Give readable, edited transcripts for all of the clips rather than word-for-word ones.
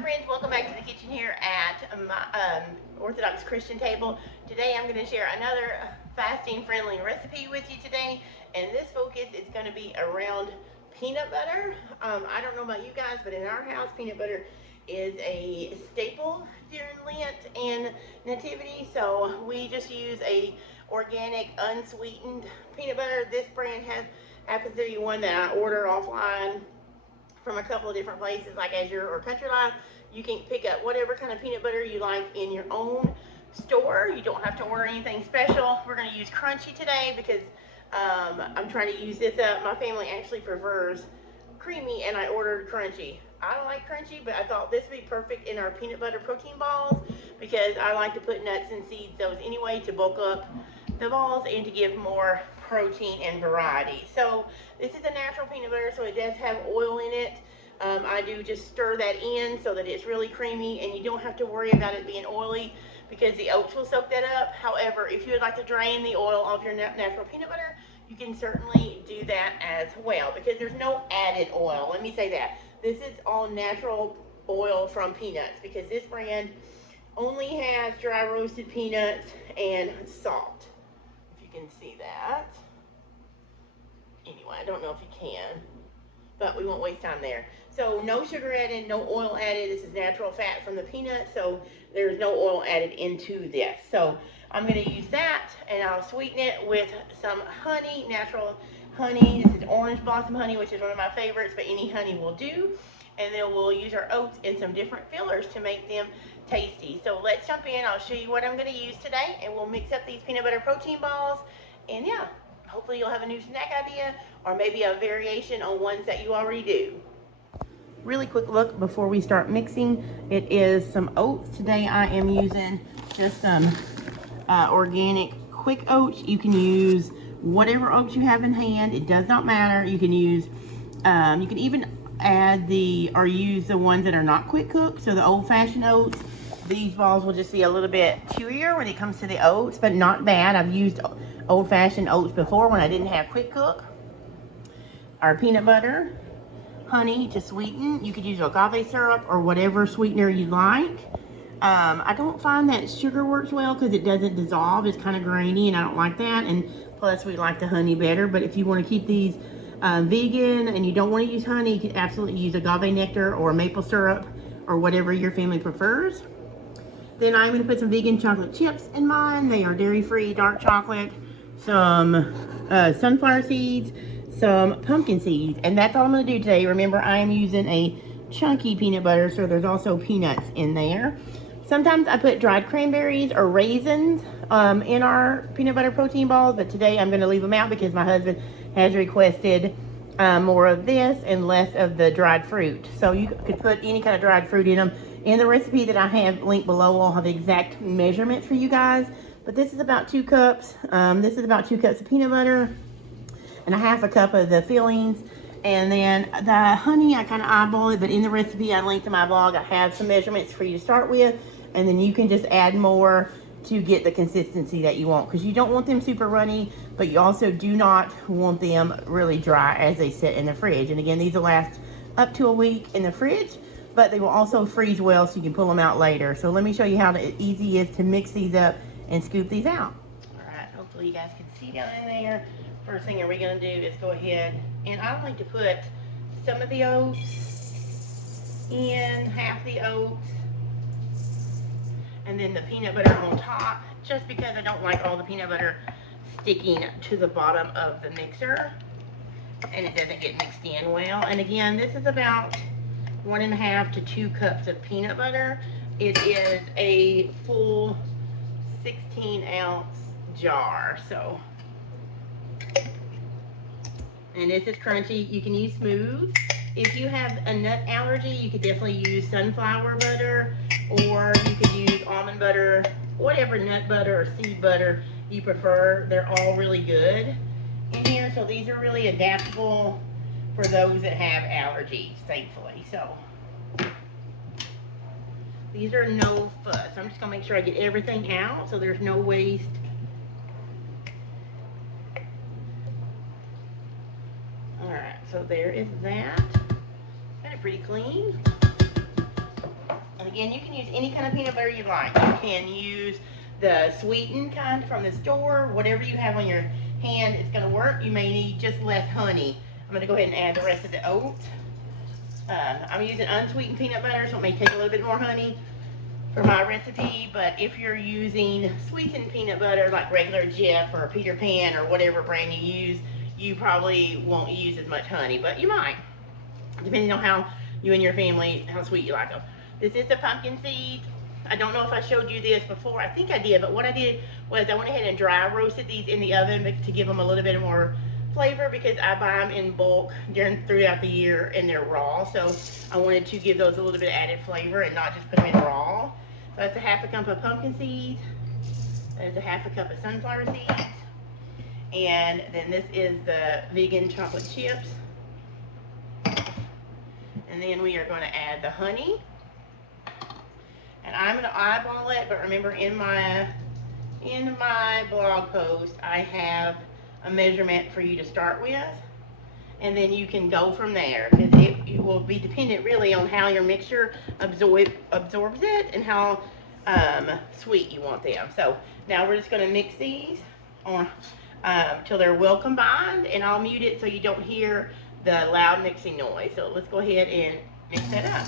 friends, welcome back to the kitchen here at my Orthodox Christian table. Today I'm going to share another fasting friendly recipe with you today, and this focus is going to be around peanut butter. I don't know about you guys, but in our house peanut butter is a staple during Lent and Nativity, so we just use a organic unsweetened peanut butter. This brand happens to be one that I order offline from a couple of different places like Azure or Country Life. You can pick up whatever kind of peanut butter you like in your own store. You don't have to order anything special. We're going to use crunchy today because I'm trying to use this up. My family actually prefers creamy, and I ordered crunchy. I don't like crunchy, but I thought this would be perfect in our peanut butter protein balls because I like to put nuts and seeds those anyway to bulk up the balls and to give more protein and variety. So this is a natural peanut butter, so it does have oil in it. I do just stir that in so that it's really creamy, and you don't have to worry about it being oily because the oats will soak that up. However, if you would like to drain the oil off your natural peanut butter, you can certainly do that as well because there's no added oil. Let me say that. This is all natural oil from peanuts because this brand only has dry roasted peanuts and salt. If you can see that. Anyway, I don't know if you can, but we won't waste time there. So no sugar added, no oil added. This is natural fat from the peanuts, so there's no oil added into this. So I'm going to use that, and I'll sweeten it with some honey, natural honey. This is orange blossom honey, which is one of my favorites, but any honey will do. And then we'll use our oats and some different fillers to make them tasty. So let's jump in. I'll show you what I'm going to use today, and we'll mix up these peanut butter protein balls. And yeah, hopefully you'll have a new snack idea or maybe a variation on ones that you already do. Really quick look before we start mixing. It is some oats. Today I am using just some organic quick oats. You can use whatever oats you have in hand. It does not matter. You can use, you can even add use the ones that are not quick cooked. So the old-fashioned oats. These balls will just be a little bit chewier when it comes to the oats, but not bad. I've used old-fashioned oats before when I didn't have quick cook. Our peanut butter, honey to sweeten. You could use agave syrup or whatever sweetener you like. I don't find that sugar works well because it doesn't dissolve. It's kind of grainy, and I don't like that. And plus, we like the honey better. But if you want to keep these vegan and you don't want to use honey, you can absolutely use agave nectar or maple syrup or whatever your family prefers. Then I'm going to put some vegan chocolate chips in mine. They are dairy-free, dark chocolate, some sunflower seeds, some pumpkin seeds, and that's all I'm going to do today. Remember, I am using a chunky peanut butter, so there's also peanuts in there. Sometimes I put dried cranberries or raisins in our peanut butter protein balls, but today I'm going to leave them out because my husband has requested more of this and less of the dried fruit. So you could put any kind of dried fruit in them. In the recipe that I have linked below, I'll have the exact measurements for you guys. But this is about 2 cups. This is about 2 cups of peanut butter and a half a cup of the fillings. And then the honey, I kind of eyeball it, but in the recipe I linked to my blog, I have some measurements for you to start with. And then you can just add more to get the consistency that you want, because you don't want them super runny, but you also do not want them really dry as they sit in the fridge. And again, these will last up to a week in the fridge, but they will also freeze well so you can pull them out later. So let me show you how easy it is to mix these up and scoop these out. All right, hopefully you guys can see down in there. First thing we're going to do is go ahead, and I like to put some of the oats in, half the oats, and then the peanut butter on top, just because I don't like all the peanut butter sticking to the bottom of the mixer and it doesn't get mixed in well. And again, this is about 1.5 to 2 cups of peanut butter. It is a full 16-ounce jar. So, and this is crunchy. You can use smooth. If you have a nut allergy, you could definitely use sunflower butter, or you could use almond butter, whatever nut butter or seed butter you prefer. They're all really good in here. So these are really adaptable for those that have allergies, thankfully. So these are no fuss. I'm just gonna make sure I get everything out so there's no waste. All right, so there is that. Got it pretty clean. again, you can use any kind of peanut butter you like. You can use the sweetened kind from the store. Whatever you have on your hand is going to work. You may need just less honey. I'm going to go ahead and add the rest of the oats. I'm using unsweetened peanut butter, so it may take a little bit more honey for my recipe, but if you're using sweetened peanut butter like regular Jif or Peter Pan or whatever brand you use, you probably won't use as much honey, but you might, depending on how you and your family, how sweet you like them. This is the pumpkin seeds. I don't know if I showed you this before. I think I did, but what I did was I went ahead and dry roasted these in the oven to give them a little bit more flavor, because I buy them in bulk throughout the year and they're raw, so I wanted to give those a little bit of added flavor and not just put them in raw. So that's a half a cup of pumpkin seeds. There's a half a cup of sunflower seeds. And then this is the vegan chocolate chips. And then we are going to add the honey. And I'm going to eyeball it, but remember in my blog post, I have a measurement for you to start with. And then you can go from there, because it will be dependent really on how your mixture absorbs it and how sweet you want them. So now we're just going to mix these on till they're well combined, and I'll mute it so you don't hear the loud mixing noise. So let's go ahead and mix that up.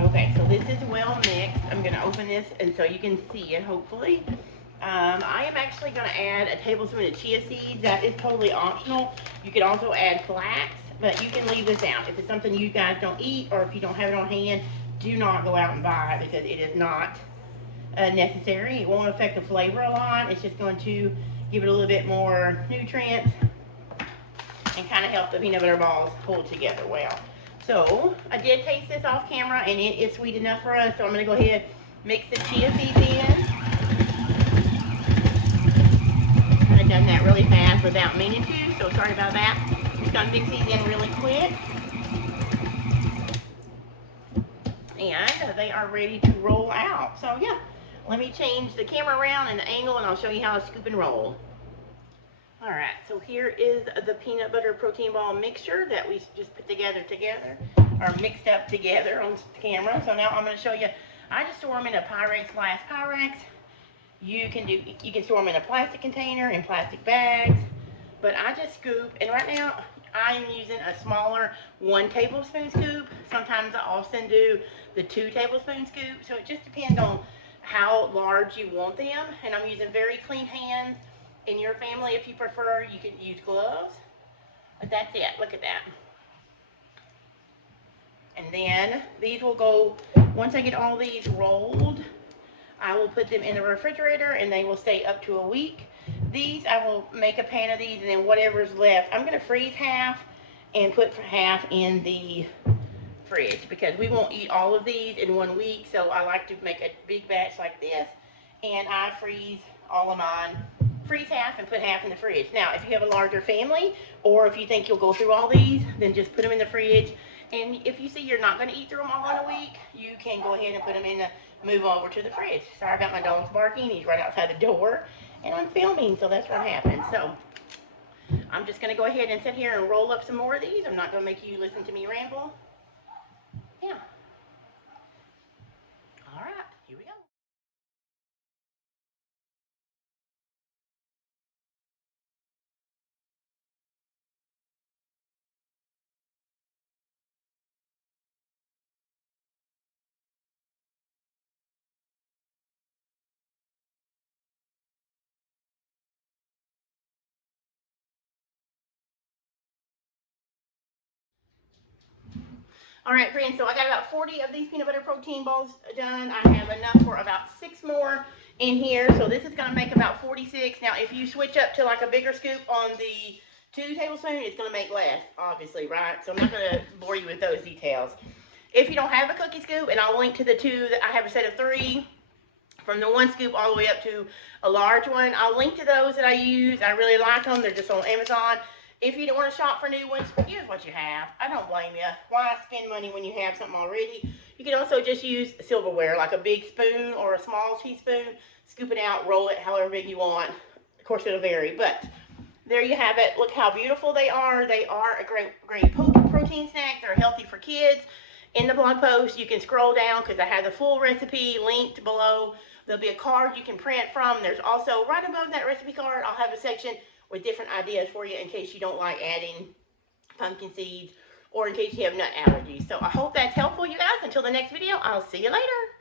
Okay, so this is well mixed. I'm going to open this and so you can see it, hopefully. I am actually going to add a tablespoon of chia seeds. That is totally optional. You could also add flax, but you can leave this out. If it's something you guys don't eat, or if you don't have it on hand, do not go out and buy it, because it is not necessary. It won't affect the flavor a lot. It's just going to give it a little bit more nutrients and kind of help the peanut butter balls hold together well. So I did taste this off camera, and it is sweet enough for us. So I'm going to go ahead and mix the chia seeds in. I've done that really fast without meaning to, so sorry about that. Just going to mix these in really quick. And they are ready to roll out. So yeah, let me change the camera around and the angle, and I'll show you how to scoop and roll. Alright, so here is the peanut butter protein ball mixture that we just put together, or mixed up together on camera. So now I'm going to show you. I just store them in a Pyrex glass Pyrex. You can store them in a plastic container, in plastic bags, but I just scoop, and right now I'm using a smaller 1 tablespoon scoop. Sometimes I also do the 2 tablespoon scoop, so it just depends on how large you want them. And I'm using very clean hands. In your family, if you prefer, you could use gloves, but that's it. Look at that. And then these will go, once I get all these rolled, I will put them in the refrigerator, and they will stay up to a week. These, I will make a pan of these, and then whatever's left, I'm going to freeze half and put half in the fridge, because we won't eat all of these in 1 week. So I like to make a big batch like this, and I freeze all of mine. Freeze half and put half in the fridge. Now, if you have a larger family, or if you think you'll go through all these, then just put them in the fridge. And if you see you're not going to eat through them all in a week, you can go ahead and put them in move over to the fridge. Sorry about my dog's barking. He's right outside the door, and I'm filming, so that's what happened. So I'm just going to go ahead and sit here and roll up some more of these. I'm not going to make you listen to me ramble. Yeah. All right, here we go. All right, friends, so I got about 40 of these peanut butter protein balls done. I have enough for about 6 more in here, so this is going to make about 46. Now, if you switch up to like a bigger scoop on the 2 tablespoons, it's going to make less, obviously, right? So I'm not going to bore you with those details. If you don't have a cookie scoop, and I'll link to the 2, that I have a set of 3, from the 1 scoop all the way up to a large one. I'll link to those that I use. I really like them. They're just on Amazon. If you don't want to shop for new ones, use what you have. I don't blame you. Why spend money when you have something already? You can also just use silverware, like a big spoon or a small teaspoon. Scoop it out, roll it however big you want. Of course, it'll vary, but there you have it. Look how beautiful they are. They are a great protein snack. They're healthy for kids. In the blog post, you can scroll down because I have the full recipe linked below. There'll be a card you can print from. There's also, right above that recipe card, I'll have a section with different ideas for you in case you don't like adding pumpkin seeds or in case you have nut allergies. So I hope that's helpful, you guys. Until the next video, I'll see you later.